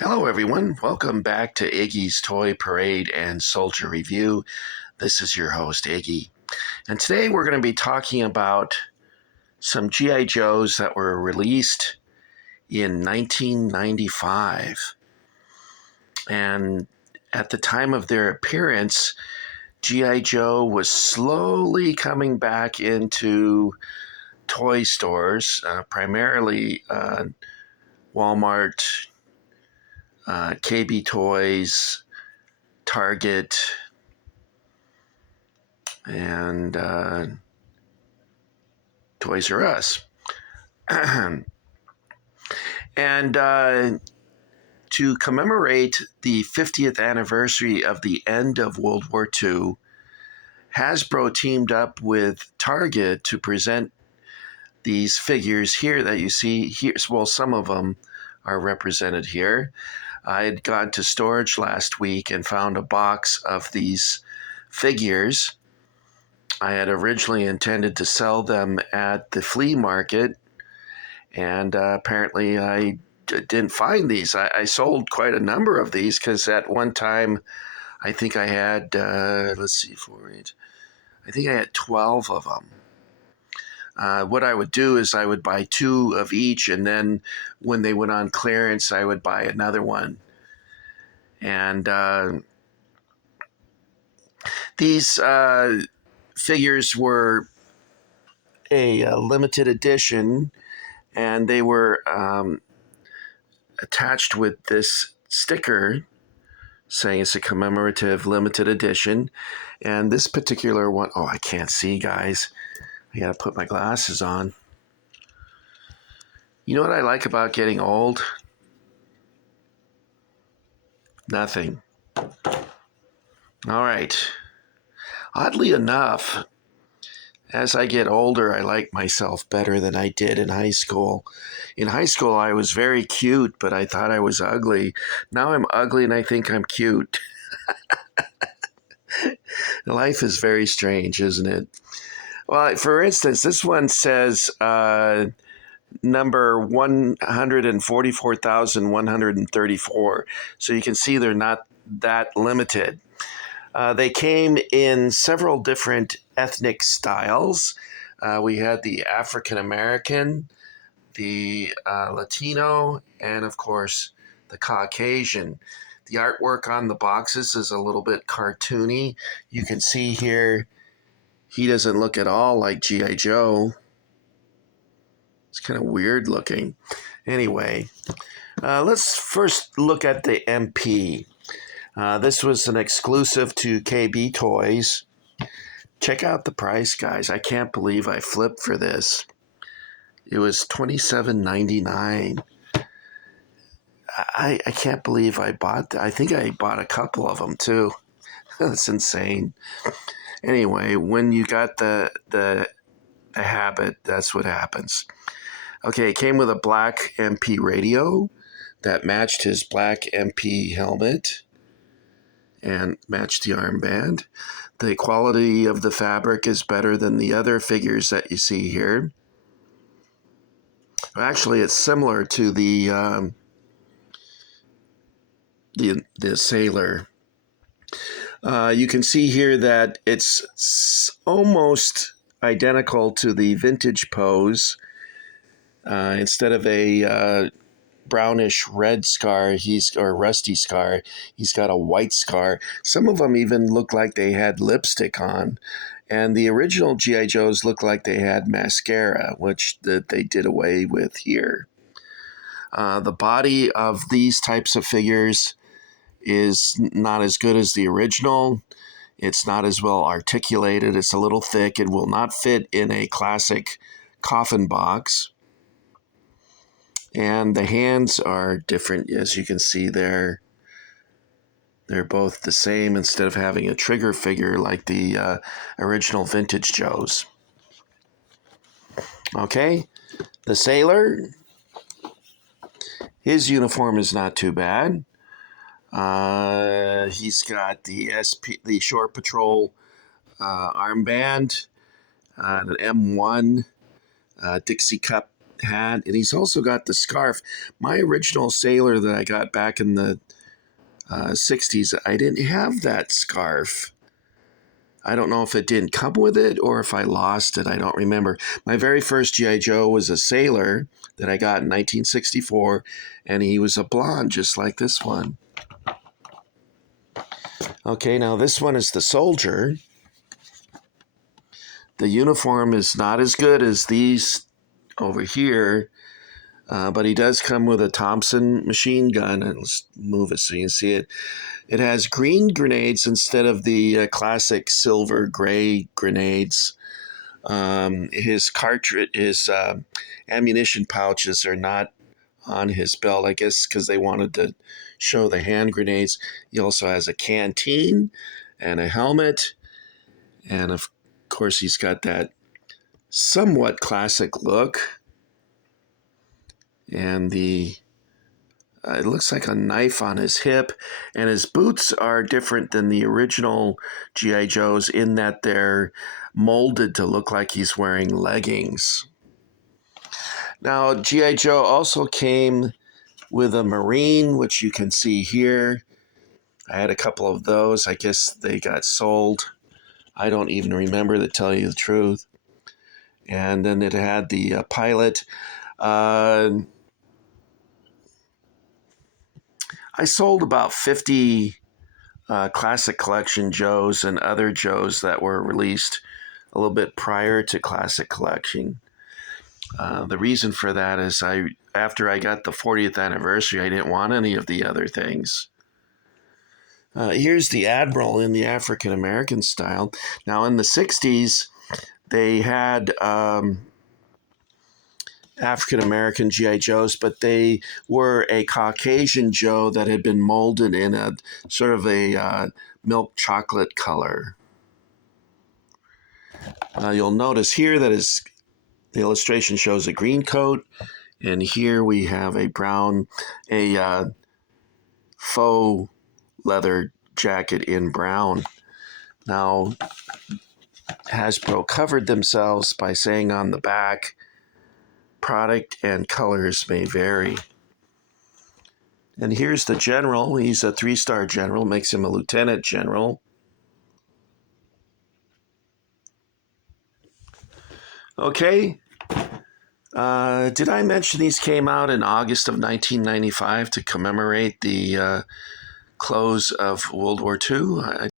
Hello, everyone. Welcome back to Iggy's Toy Parade and Soldier Review. This is your host, Iggy. And today we're going to be talking about some G.I. Joes that were released in 1995. And at the time of their appearance, G.I. Joe was slowly coming back into toy stores, primarily Walmart, KB Toys, Target, and Toys R Us. And to commemorate the 50th anniversary of the end of World War II, Hasbro teamed up with Target to present these figures here that you see here. Well, some of them are represented here. I had gone to storage last week and found a box of these figures. I had originally intended to sell them at the flea market, and apparently I didn't find these. I sold quite a number of these because at one time I think I had, I think I had 12 of them. What I would do is I would buy 2 of each, and then when they went on clearance, I would buy another one. And these figures were a limited edition, and they were attached with this sticker saying it's a commemorative limited edition. And this particular one, oh, I can't see, guys. I gotta put my glasses on. You know what I like about getting old? Nothing. All right. Oddly enough, as I get older, I like myself better than I did in high school. In high school, I was very cute, but I thought I was ugly. Now I'm ugly and I think I'm cute. Life is very strange, isn't it? Well, for instance, this one says number 144,134. So you can see they're not that limited. They came in several different ethnic styles. We had the African American, the Latino, and of course the Caucasian. The artwork on the boxes is a little bit cartoony. You can see here he doesn't look at all like G.I. Joe. It's kind of weird looking. Anyway, let's first look at the MP. This was an exclusive to KB Toys. Check out the price, guys. I can't believe I flipped for this. It was $27.99. I can't believe I bought. I think I bought a couple of them too. That's insane. Anyway, when you got the habit, that's what happens. Okay, it came with a black MP radio that matched his black MP helmet and matched the armband. The quality of the fabric is better than the other figures that you see here. Actually, it's similar to the sailor. You can see here that it's almost identical to the vintage pose. Instead of a brownish red scar, or rusty scar, he's got a white scar. Some of them even look like they had lipstick on, and the original G.I. Joes look like they had mascara, which they did away with here. The body of these types of figures is not as good as the original. It's not as well articulated. It's a little thick. It will not fit in a classic coffin box. And the hands are different, as you can see there. They're both the same instead of having a trigger figure like the original vintage Joes. Okay, the sailor, his uniform is not too bad. He's got the Shore Patrol armband, an M1, Dixie Cup hat, and he's also got the scarf. My original sailor that I got back in the 60s, I didn't have that scarf. I don't know if it didn't come with it or if I lost it. I don't remember. My very first G.I. Joe was a sailor that I got in 1964, and he was a blonde just like this one. Okay, now this one is the soldier. The uniform is not as good as these over here, but he does come with a Thompson machine gun. And let's move it so you can see it. It has green grenades instead of the classic silver gray grenades. His cartridge, his ammunition pouches are not on his belt, I guess because they wanted to show the hand grenades. He also has a canteen and a helmet. And of course, he's got that somewhat classic look. And it looks like a knife on his hip, and his boots are different than the original G.I. Joes in that they're molded to look like he's wearing leggings. Now, G.I. Joe also came with a Marine, which you can see here. I had a couple of those. I guess they got sold. I don't even remember, to tell you the truth. And then it had the pilot. I sold about 50 Classic Collection Joes and other Joes that were released a little bit prior to Classic Collection. The reason for that is after I got the 40th anniversary, I didn't want any of the other things. Here's the Admiral in the African American style. Now, in the 60s, they had African American G.I. Joes, but they were a Caucasian Joe that had been molded in a sort of a milk chocolate color. You'll notice here that the illustration shows a green coat, and here we have a brown, faux leather jacket in brown. Now, Hasbro covered themselves by saying on the back, product and colors may vary. And here's the general. He's a 3-star general, makes him a lieutenant general. Okay. Did I mention these came out in August of 1995 to commemorate the close of World War II? I